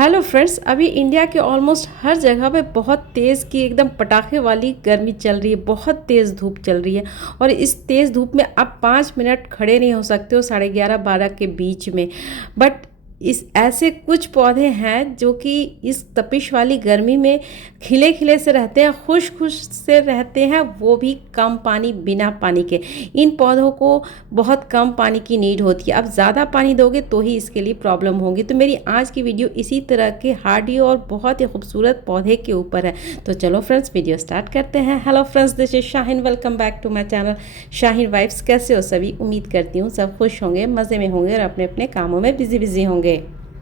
Hello friends, अभी India के almost हर जगह पे बहुत तेज़ की एकदम पटाखे वाली गर्मी चल रही है। बहुत तेज़ धूप चल रही है और इस तेज़ धूप में आप 5 मिनट खड़े नहीं हो सकते हो 11:30-12 के बीच में। बट इस ऐसे कुछ पौधे हैं जो कि इस तपिश वाली गर्मी में खिले खिले से रहते हैं, खुश खुश से रहते हैं, वो भी कम पानी, बिना पानी के। इन पौधों को बहुत कम पानी की नीड होती है। अब ज़्यादा पानी दोगे तो ही इसके लिए प्रॉब्लम होगी। तो मेरी आज की वीडियो इसी तरह के हार्डी और बहुत ही खूबसूरत पौधे के ऊपर है। तो चलो फ्रेंड्स, वीडियो स्टार्ट करते हैं। Hello friends, this is Shaheen, welcome back to my channel Shaheen vibes. कैसे हो सभी? उम्मीद करती हूँ सब खुश होंगे, मज़े में होंगे और अपने अपने कामों में बिजी होंगे।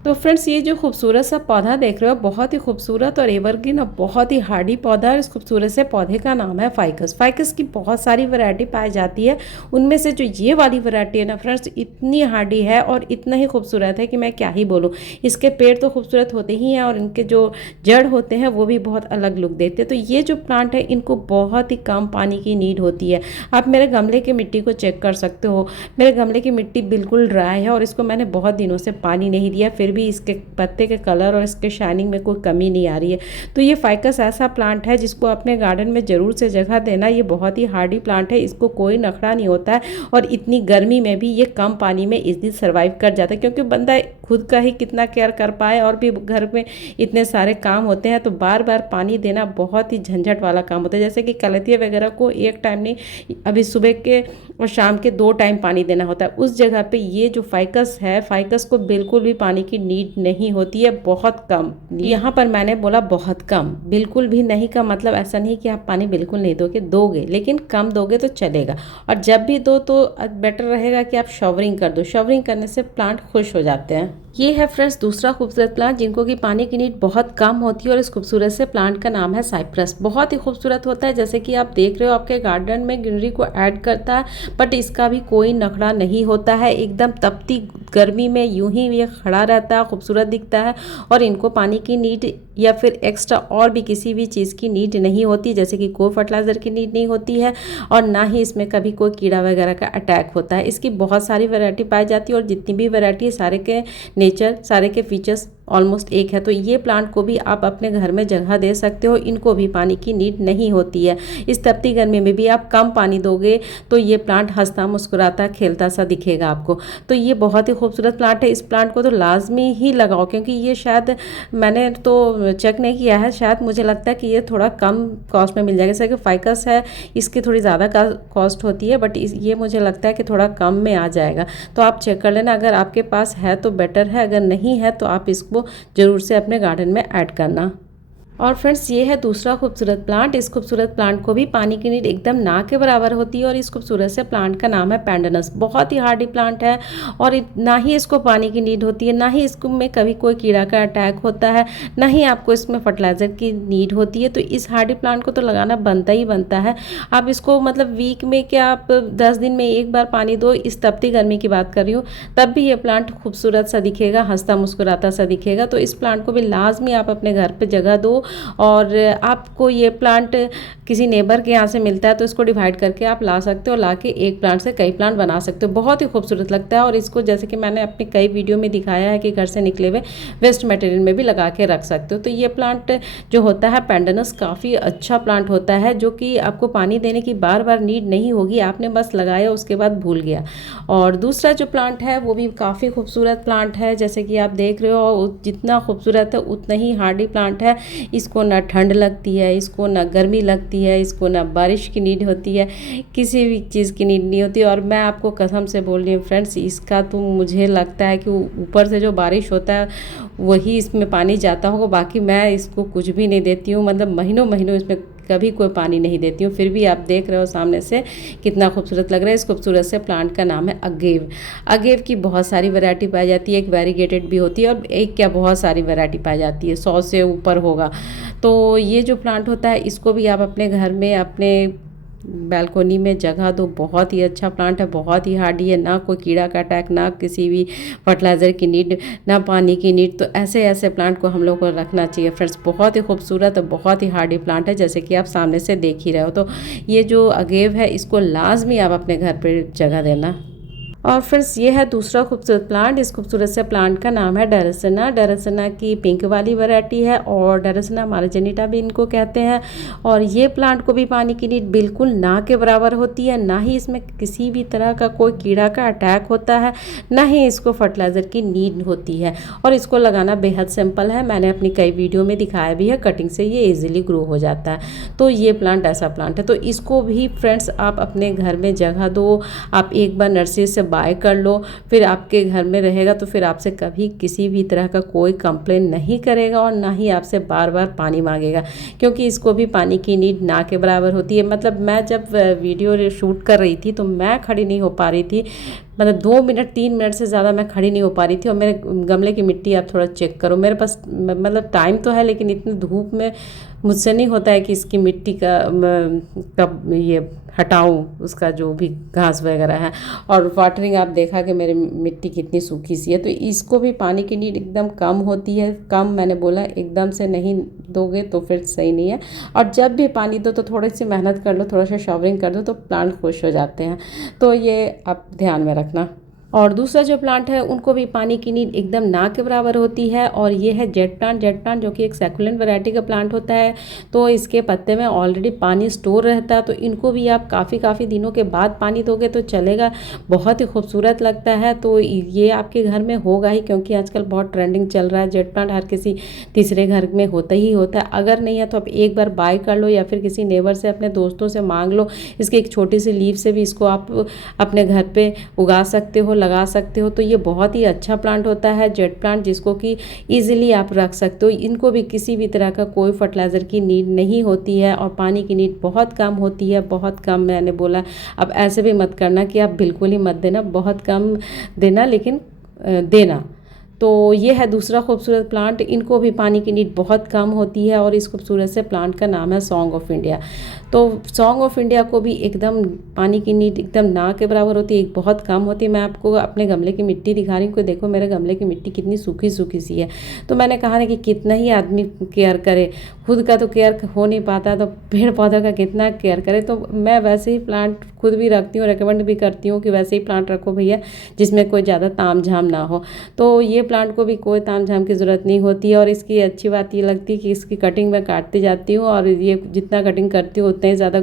तो फ्रेंड्स, ये जो खूबसूरत सा पौधा देख रहे हो, बहुत ही खूबसूरत और एवरग्रीन और बहुत ही हार्डी पौधा है। इस खूबसूरत से पौधे का नाम है फाइकस। फाइकस की बहुत सारी वैरायटी पाई जाती है। उनमें से जो ये वाली वैरायटी है ना फ्रेंड्स, इतनी हार्डी है और इतना ही खूबसूरत है कि मैं क्या ही बोलूँ। इसके पेड़ तो खूबसूरत होते ही हैं और इनके जो जड़ होते हैं वो भी बहुत अलग लुक देते हैं। तो ये जो प्लांट है, इनको बहुत ही कम पानी की नीड होती है। आप मेरे गमले की मिट्टी को चेक कर सकते हो। मेरे गमले की मिट्टी बिल्कुल ड्राई है और इसको मैंने बहुत दिनों से पानी नहीं दिया, फिर भी इसके पत्ते के कलर और इसके शाइनिंग में कोई कमी नहीं आ रही है। तो ये फाइकस ऐसा प्लांट है जिसको अपने गार्डन में ज़रूर से जगह देना। ये बहुत ही हार्डी प्लांट है, इसको कोई नखरा नहीं होता है और इतनी गर्मी में भी ये कम पानी में इजीली सर्वाइव कर जाता है, क्योंकि बंदा खुद का ही कितना केयर कर पाए और भी घर में इतने सारे काम होते हैं। तो बार बार पानी देना बहुत ही झंझट वाला काम होता है। जैसे कि कलतिया वगैरह को एक टाइम नहीं, अभी सुबह के और शाम के 2 टाइम पानी देना होता है। उस जगह पे ये जो फाइकस है, फाइकस को बिल्कुल भी पानी की नीड नहीं होती है, बहुत कम। यहाँ पर मैंने बोला बहुत कम, बिल्कुल भी नहीं का मतलब ऐसा नहीं कि आप पानी बिल्कुल नहीं दोगे, लेकिन कम दोगे तो चलेगा। और जब भी दो तो बेटर रहेगा कि आप शॉवरिंग कर दो। शॉवरिंग करने से प्लांट खुश हो जाते हैं। ये है फ्रेंड्स दूसरा खूबसूरत प्लांट जिनको कि पानी की नीड बहुत कम होती है और इस खूबसूरत से प्लांट का नाम है साइप्रस। बहुत ही खूबसूरत होता है, जैसे कि आप देख रहे हो आपके गार्डन में ग्रीनरी को ऐड करता है, बट इसका भी कोई नखरा नहीं होता है। एकदम तपती गर्मी में यूं ही ये खड़ा रहता है, खूबसूरत दिखता है और इनको पानी की नीड या फिर एक्स्ट्रा और भी किसी भी चीज़ की नीड नहीं होती, जैसे कि कोई फर्टिलाइज़र की नीड नहीं होती है और ना ही इसमें कभी कोई कीड़ा वगैरह का अटैक होता है। इसकी बहुत सारी वैरायटी पाई जाती है और जितनी भी वैरायटी सारे के नेचर, सारे के फीचर्स ऑलमोस्ट एक है। तो ये प्लांट को भी आप अपने घर में जगह दे सकते हो। इनको भी पानी की नीड नहीं होती है। इस तपती गर्मी में भी आप कम पानी दोगे तो ये प्लांट हंसता मुस्कुराता खेलता सा दिखेगा आपको। तो ये बहुत ही खूबसूरत प्लांट है। इस प्लांट को तो लाजमी ही लगाओ, क्योंकि ये शायद, मैंने तो चेक नहीं किया है, शायद मुझे लगता है कि ये थोड़ा कम कॉस्ट में मिल जाएगा। जैसे कि फाइकस है, इसकी थोड़ी ज़्यादा कॉस्ट होती है, बट ये मुझे लगता है कि थोड़ा कम में आ जाएगा। तो आप चेक कर लेना, अगर आपके पास है तो बेटर है, अगर नहीं है तो आप इसको जरूर से अपने गार्डन में ऐड करना। और फ्रेंड्स, ये है दूसरा खूबसूरत प्लांट। इस खूबसूरत प्लांट को भी पानी की नीड एकदम ना के बराबर होती है और इस खूबसूरत से प्लांट का नाम है पैंडनस। बहुत ही हार्डी प्लांट है और ना ही इसको पानी की नीड होती है, ना ही इसको में कभी कोई कीड़ा का अटैक होता है, ना ही आपको इसमें फर्टिलाइज़र की नीड होती है। तो इस हार्डी प्लांट को तो लगाना बनता ही बनता है। आप इसको मतलब वीक में क्या आप 10 दिन में एक बार पानी दो, इस तपती गर्मी की बात कर रही हूँ, तब भी ये प्लांट खूबसूरत सा दिखेगा, हंसता मुस्कुराता सा दिखेगा। तो इस प्लांट को भी लाजमी आप अपने घर पर जगह दो। और आपको ये प्लांट किसी नेबर के यहाँ से मिलता है तो इसको डिवाइड करके आप ला सकते हो, ला के एक प्लांट से कई प्लांट बना सकते हो। बहुत ही खूबसूरत लगता है और इसको जैसे कि मैंने अपनी कई वीडियो में दिखाया है कि घर से निकले हुए वेस्ट मटेरियल में भी लगा के रख सकते हो। तो ये प्लांट जो होता है पैंडनस, काफ़ी अच्छा प्लांट होता है, जो कि आपको पानी देने की बार बार नीड नहीं होगी, आपने बस लगाया उसके बाद भूल गया। और दूसरा जो प्लांट है वो भी काफ़ी खूबसूरत प्लांट है, जैसे कि आप देख रहे हो, जितना खूबसूरत है उतना ही हार्डी प्लांट है। इसको ना ठंड लगती है, इसको ना गर्मी लगती है, इसको ना बारिश की नीड होती है, किसी भी चीज़ की नीड नहीं होती। और मैं आपको कसम से बोल रही हूँ फ्रेंड्स, इसका तो मुझे लगता है कि ऊपर से जो बारिश होता है वही इसमें पानी जाता होगा, बाकी मैं इसको कुछ भी नहीं देती हूँ। मतलब महीनों महीनों इसमें कभी कोई पानी नहीं देती हूँ, फिर भी आप देख रहे हो सामने से कितना खूबसूरत लग रहा है। इस खूबसूरत से प्लांट का नाम है अगेव। अगेव की बहुत सारी वैरायटी पाई जाती है, एक वेरीगेटेड भी होती है और एक क्या बहुत सारी वैरायटी पाई जाती है, 100 से ऊपर होगा। तो ये जो प्लांट होता है, इसको भी आप अपने घर में, अपने बैल्कोनी में जगह दो। बहुत ही अच्छा प्लांट है, बहुत ही हार्डी है, ना कोई कीड़ा का अटैक, ना किसी भी फर्टिलाइज़र की नीड, ना पानी की नीड। तो ऐसे ऐसे प्लांट को हम लोग को रखना चाहिए फ्रेंड्स। बहुत ही खूबसूरत और बहुत ही हार्डी प्लांट है, जैसे कि आप सामने से देख ही रहे हो। तो ये जो अगेव है, इसको लाजमी आप अपने घर पर जगह देना। और फ्रेंड्स ये है दूसरा खूबसूरत प्लांट। इस खूबसूरत से प्लांट का नाम है डरसना। डरसना की पिंक वाली वैरायटी है और डरसना मार्जेनिटा भी इनको कहते हैं। और ये प्लांट को भी पानी की नीड बिल्कुल ना के बराबर होती है, ना ही इसमें किसी भी तरह का कोई कीड़ा का अटैक होता है, ना ही इसको फर्टिलाइज़र की नीड होती है। और इसको लगाना बेहद सिंपल है, मैंने अपनी कई वीडियो में दिखाया भी है, कटिंग से ये ईजिली ग्रो हो जाता है। तो ये प्लांट ऐसा प्लांट है। तो इसको भी फ्रेंड्स आप अपने घर में जगह दो, आप एक बार नर्सरी से बाय कर लो, फिर आपके घर में रहेगा तो फिर आपसे कभी किसी भी तरह का कोई कंप्लेन नहीं करेगा और ना ही आपसे बार बार पानी मांगेगा, क्योंकि इसको भी पानी की नीड ना के बराबर होती है। मतलब मैं जब वीडियो शूट कर रही थी तो मैं खड़ी नहीं हो पा रही थी, मतलब 2 मिनट 3 मिनट से ज़्यादा मैं खड़ी नहीं हो पा रही थी। और मेरे गमले की मिट्टी आप थोड़ा चेक करो, मेरे पास मतलब टाइम तो है लेकिन इतनी धूप में मुझसे नहीं होता है कि इसकी मिट्टी का कब ये हटाऊं, उसका जो भी घास वगैरह है। और वाटरिंग आप देखा कि मेरी मिट्टी कितनी सूखी सी है। तो इसको भी पानी की नीड एकदम कम होती है। कम मैंने बोला, एकदम से नहीं दोगे तो फिर सही नहीं है। और जब भी पानी दो तो थोड़ी सी मेहनत कर लो, थोड़ा सा शॉवरिंग कर दो तो प्लांट खुश हो जाते हैं। तो ये आप ध्यान में रखना। और दूसरा जो प्लांट है उनको भी पानी की नीड एकदम ना के बराबर होती है, और ये है जेट प्लांट। जेट प्लांट जो कि एक सैकुलेंट वैरायटी का प्लांट होता है, तो इसके पत्ते में ऑलरेडी पानी स्टोर रहता है। तो इनको भी आप काफ़ी दिनों के बाद पानी दोगे तो चलेगा, बहुत ही खूबसूरत लगता है। तो ये आपके घर में होगा ही, क्योंकि आजकल बहुत ट्रेंडिंग चल रहा है। जेट प्लांट हर किसी तीसरे घर में होता ही होता है। अगर नहीं है तो आप एक बार बाय कर लो या फिर किसी नेबर से, अपने दोस्तों से मांग लो। इसकी एक छोटी सी लीफ से भी इसको आप अपने घर पे उगा सकते हो, लगा सकते हो। तो ये बहुत ही अच्छा प्लांट होता है जेट प्लांट, जिसको कि ईजिली आप रख सकते हो। इनको भी किसी भी तरह का कोई फर्टिलाइज़र की नीड नहीं होती है और पानी की नीड बहुत कम होती है, बहुत कम। मैंने बोला, अब ऐसे भी मत करना कि आप बिल्कुल ही मत देना, बहुत कम देना, लेकिन देना। तो ये है दूसरा खूबसूरत प्लांट। इनको भी पानी की नीड बहुत कम होती है और इस खूबसूरत से प्लांट का नाम है सॉन्ग ऑफ इंडिया। तो सॉन्ग ऑफ इंडिया को भी एकदम पानी की नीड एकदम ना के बराबर होती है, एक बहुत कम होती है। मैं आपको अपने गमले की मिट्टी दिखा रही हूँ कि देखो मेरे गमले की मिट्टी कितनी सूखी सूखी सी है। तो मैंने कहा ना कि कितना ही आदमी केयर करे, खुद का तो केयर हो नहीं पाता, तो पेड़ पौधों का कितना केयर करे। तो मैं वैसे ही प्लांट खुद भी रखती हूँ, रिकमेंड भी करती हूँ कि वैसे ही प्लांट रखो भैया, जिसमें कोई ज़्यादा ताम झाम ना हो। तो ये प्लांट को भी कोई ताम झाम की ज़रूरत नहीं होती है। और इसकी अच्छी बात ये लगती है कि इसकी कटिंग मैं काटती जाती हूँ, और ये जितना कटिंग करती हूँ उतना ही ज़्यादा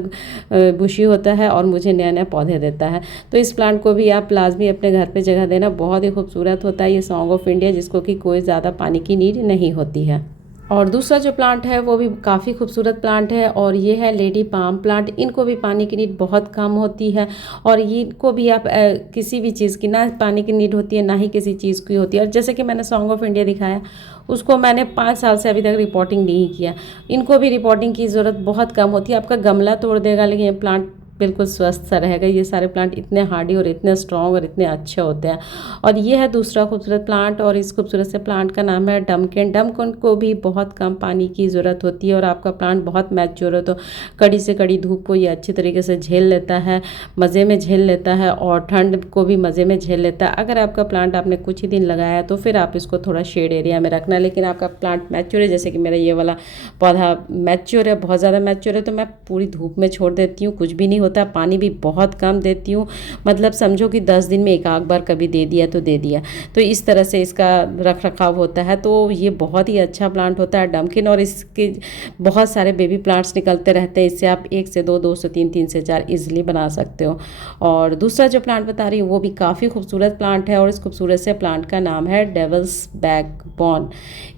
बुशी होता है और मुझे नया नया पौधे देता है। तो इस प्लांट को भी आप लाजमी अपने घर पे जगह देना, बहुत ही खूबसूरत होता है ये सॉन्ग ऑफ इंडिया, जिसको कि कोई ज़्यादा पानी की नीड नहीं होती है। और दूसरा जो प्लांट है वो भी काफ़ी खूबसूरत प्लांट है, और ये है लेडी पाम प्लांट। इनको भी पानी की नीड बहुत कम होती है, और इनको भी आप किसी भी चीज़ की ना पानी की नीड होती है, ना ही किसी चीज़ की होती है। और जैसे कि मैंने सॉन्ग ऑफ इंडिया दिखाया, उसको मैंने 5 साल से अभी तक रिपोर्टिंग नहीं किया। इनको भी रिपोर्टिंग की ज़रूरत बहुत कम होती है। आपका गमला तोड़ देगा लेकिन ये प्लांट बिल्कुल स्वस्थ सा रहेगा। ये सारे प्लांट इतने हार्डी और इतने स्ट्रॉन्ग और इतने अच्छे होते हैं। और ये है दूसरा खूबसूरत प्लांट, और इस खूबसूरत से प्लांट का नाम है डमकिन। डमकिन को भी बहुत कम पानी की ज़रूरत होती है, और आपका प्लांट बहुत मैच्योर हो तो कड़ी से कड़ी धूप को ये अच्छी तरीके से झेल लेता है, मज़े में झेल लेता है, और ठंड को भी मज़े में झेल लेता है। अगर आपका प्लांट आपने कुछ ही दिन लगाया तो फिर आप इसको थोड़ा शेड एरिया में रखना। लेकिन आपका प्लांट मैच्योर है, जैसे कि मेरा ये वाला पौधा मैच्योर है, बहुत ज़्यादा मैच्योर है, तो मैं पूरी धूप में छोड़ देती हूँ, कुछ भी नहीं होता। पानी भी बहुत कम देती हूँ, मतलब समझो कि 10 दिन में एक आध बार कभी दे दिया तो दे दिया। तो इस तरह से इसका रख रखाव होता है। तो ये बहुत ही अच्छा प्लांट होता है डमकिन, और इसके बहुत सारे बेबी प्लांट्स निकलते रहते हैं। इससे आप 1 से 2, 2 से 3, 3 से 4 ईजिली बना सकते हो। और दूसरा जो प्लांट बता रही हूँ वो भी काफ़ी खूबसूरत प्लांट है, और इस खूबसूरत से प्लांट का नाम है डेविल्स बैकबोन।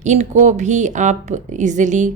इनको भी आप इजीली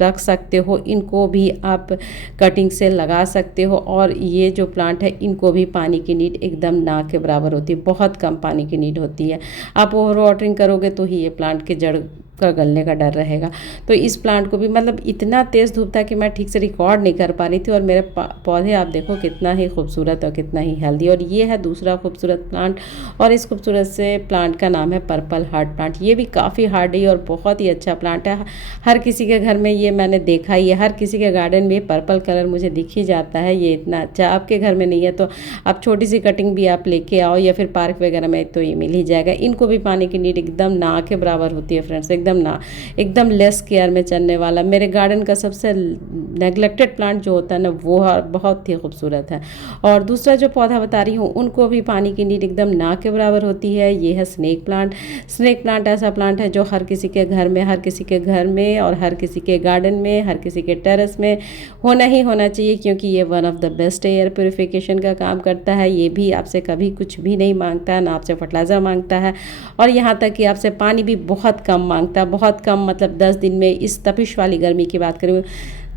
रख सकते हो, इनको भी आप कटिंग से लगा सकते हो। और ये जो प्लांट है इनको भी पानी की नीड एकदम ना के बराबर होती है, बहुत कम पानी की नीड होती है। आप ओवर वाटरिंग करोगे तो ही ये प्लांट के जड़ का गलने का डर रहेगा। तो इस प्लांट को भी, मतलब इतना तेज़ धूप था कि मैं ठीक से रिकॉर्ड नहीं कर पा रही थी, और मेरे पौधे आप देखो कितना ही खूबसूरत और कितना ही हेल्दी। और ये है दूसरा खूबसूरत प्लांट, और इस खूबसूरत से प्लांट का नाम है पर्पल हार्ट प्लांट। ये भी काफ़ी हार्डी और बहुत ही अच्छा प्लांट है। हर किसी के घर में ये मैंने देखा ही है, हर किसी के गार्डन में पर्पल कलर मुझे दिख ही जाता है। ये इतना अच्छा, आपके घर में नहीं है तो आप छोटी सी कटिंग भी आप लेके आओ, या फिर पार्क वगैरह में तो ये मिल ही जाएगा। इनको भी पानी की नीड एकदम ना के बराबर होती है फ्रेंड्स, एकदम ना, एकदम लेस केयर में चलने वाला। मेरे गार्डन का सबसे नेगलेक्टेड प्लांट जो होता है ना, वो बहुत ही खूबसूरत है। और दूसरा जो पौधा बता रही हूँ, उनको भी पानी की नीड एकदम ना के बराबर होती है। ये है स्नेक प्लांट। स्नेक प्लांट ऐसा प्लांट है जो हर किसी के घर में, हर किसी के घर में और हर किसी के गार्डन में, हर किसी के टेरेस में होना ही होना चाहिए, क्योंकि ये one of the best air purification का काम करता है। ये भी आपसे कभी कुछ भी नहीं मांगता है, ना आपसे फर्टिलाइज़र मांगता है, और यहाँ तक कि आपसे पानी भी बहुत कम मांगता है। बहुत कम मतलब 10 दिन में, इस तपिश वाली गर्मी की बात करें,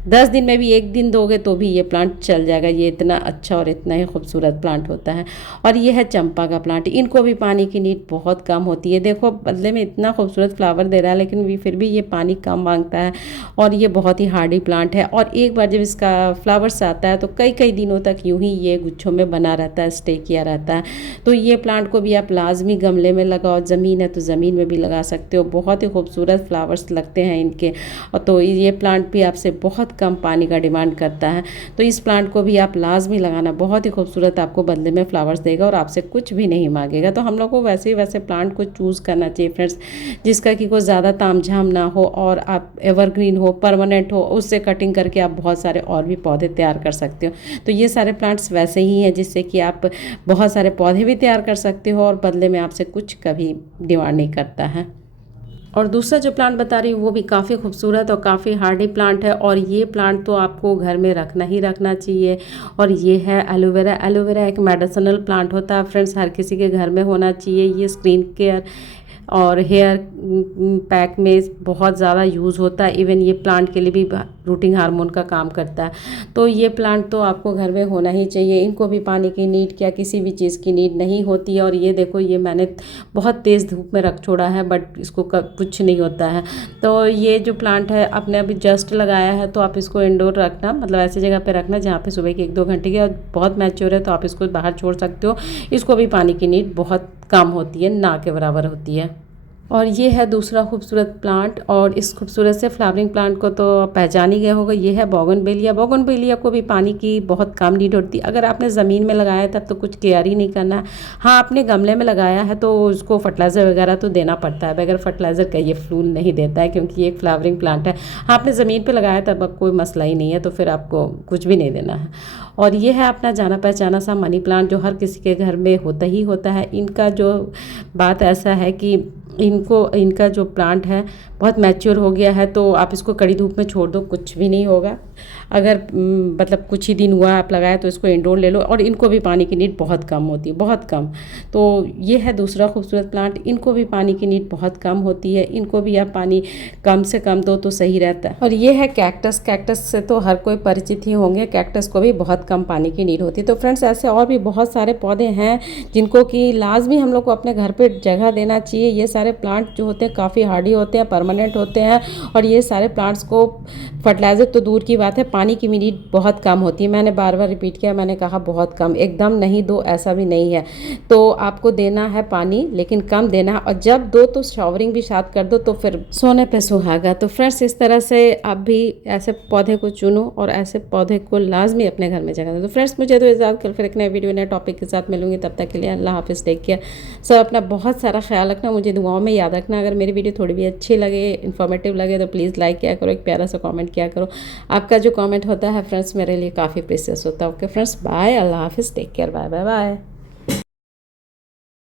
10 दिन में भी 1 दिन दोगे तो भी ये प्लांट चल जाएगा। ये इतना अच्छा और इतना ही खूबसूरत प्लांट होता है। और ये है चंपा का प्लांट। इनको भी पानी की नीड बहुत कम होती है। देखो बदले में इतना खूबसूरत फ्लावर दे रहा है, लेकिन भी फिर भी ये पानी कम मांगता है, और ये बहुत ही हार्डी प्लांट है। और एक बार जब इसका फ्लावर्स आता है तो कई कई दिनों तक यूं ही ये गुच्छों में बना रहता है, स्टे किया रहता है। तो ये प्लांट को भी आप लाजमी गमले में लगाओ, ज़मीन है तो ज़मीन में भी लगा सकते हो। बहुत ही खूबसूरत फ्लावर्स लगते हैं इनके। और तो ये प्लांट भी आपसे बहुत कम पानी का डिमांड करता है। तो इस प्लांट को भी आप लाजमी लगाना, बहुत ही खूबसूरत आपको बदले में फ्लावर्स देगा और आपसे कुछ भी नहीं मांगेगा। तो हम लोग को वैसे ही वैसे प्लांट को चूज़ करना चाहिए फ्रेंड्स, जिसका कि कोई ज़्यादा तामझाम ना हो और आप एवरग्रीन हो, परमानेंट हो। उससे कटिंग करके आप बहुत सारे और भी पौधे तैयार कर सकते हो। तो ये सारे प्लांट्स वैसे ही हैं जिससे कि आप बहुत सारे पौधे भी तैयार कर सकते हो और बदले में आपसे कुछ कभी डिमांड नहीं करता है। और दूसरा जो प्लांट बता रही हूँ वो भी काफ़ी खूबसूरत और काफ़ी हार्डी प्लांट है, और ये प्लांट तो आपको घर में रखना ही रखना चाहिए। और ये है एलोवेरा। एलोवेरा एक मेडिसिनल प्लांट होता है फ्रेंड्स, हर किसी के घर में होना चाहिए। ये स्किन केयर और हेयर पैक में बहुत ज़्यादा यूज़ होता है। इवन ये प्लांट के लिए भी रूटिंग हार्मोन का काम करता है। तो ये प्लांट तो आपको घर में होना ही चाहिए। इनको भी पानी की नीड क्या किसी भी चीज़ की नीड नहीं होती है। और ये देखो, ये मैंने बहुत तेज़ धूप में रख छोड़ा है, बट इसको कुछ नहीं होता है। तो ये जो प्लांट है आपने अभी जस्ट लगाया है, तो आप इसको इंडोर रखना, मतलब ऐसी जगह पे रखना जहाँ पे सुबह के 1-2 घंटे की, और बहुत मैच्योर है तो आप इसको बाहर छोड़ सकते हो। इसको भी पानी की नीड बहुत कम होती है, ना के बराबर होती है। और ये है दूसरा खूबसूरत प्लांट, और इस खूबसूरत से फ्लावरिंग प्लांट को तो पहचान ही गए होगा। ये है बोगनवेलिया। बोगनवेलिया को भी पानी की बहुत कम नीड होती है। अगर आपने ज़मीन में लगाया है तब तो कुछ केयर ही नहीं करना है। हाँ, आपने गमले में लगाया है तो उसको फर्टिलाइज़र वगैरह तो देना पड़ता है। बगैर फर्टिलाइज़र का ये फूल नहीं देता है, क्योंकि ये एक फ्लावरिंग प्लांट है। हाँ, आपने ज़मीन पर लगाया तब अब कोई मसला ही नहीं है, तो फिर आपको कुछ भी नहीं देना है। और ये है अपना जाना पहचाना सा मनी प्लांट, जो हर किसी के घर में होता ही होता है। इनका जो बात ऐसा है कि इनका जो प्लांट है बहुत मैच्योर हो गया है, तो आप इसको कड़ी धूप में छोड़ दो, कुछ भी नहीं होगा। अगर मतलब कुछ ही दिन हुआ आप लगाए तो इसको इंडोर ले लो। और इनको भी पानी की नीड बहुत कम होती है, बहुत कम। तो ये है दूसरा खूबसूरत प्लांट। इनको भी पानी की नीड बहुत कम होती है। इनको भी आप पानी कम से कम दो तो सही रहता है। और ये है कैक्टस। कैक्टस से तो हर कोई परिचित ही होंगे। कैक्टस को भी बहुत कम पानी की नीड होती है। तो फ्रेंड्स, ऐसे और भी बहुत सारे पौधे हैं जिनको कि लाजमी हम लोग को अपने घर पर जगह देना चाहिए। ये सारे प्लांट जो होते हैं काफ़ी हार्डी होते हैं, परमानेंट होते हैं। और ये सारे प्लांट्स को फर्टिलाइज़र तो दूर की बात है, पानी की भी नीड बहुत कम होती है। मैंने बार बार रिपीट किया, मैंने कहा बहुत कम, एकदम नहीं दो ऐसा भी नहीं है। तो आपको देना है पानी, लेकिन कम देना है। और जब दो तो शावरिंग भी साथ कर दो, तो फिर सोने पे सुहागा। तो फ्रेंड्स, इस तरह से आप भी ऐसे पौधे को चुनो और ऐसे पौधे को लाजमी अपने घर में जगह दो। तो फ्रेंड्स, मुझे तो इजाज़त, कल फिर एक नए वीडियो नए टॉपिक के साथ मिलूंगी। तब तक के लिए अल्लाह हाफिज़, टेक केयर। सब अपना बहुत सारा ख्याल रखना, मुझे दुआओं में याद रखना। अगर मेरी वीडियो थोड़ी भी अच्छी लगे, इन्फॉर्मेटिव लगे, तो प्लीज़ लाइक किया करो, एक प्यारा सा कमेंट किया करो। आपका जो कमेंट होता है फ्रेंड्स मेरे लिए काफ़ी प्रेशियस होता है। ओके फ्रेंड्स, बाय, अल्लाह हाफिज़, take care, bye bye bye.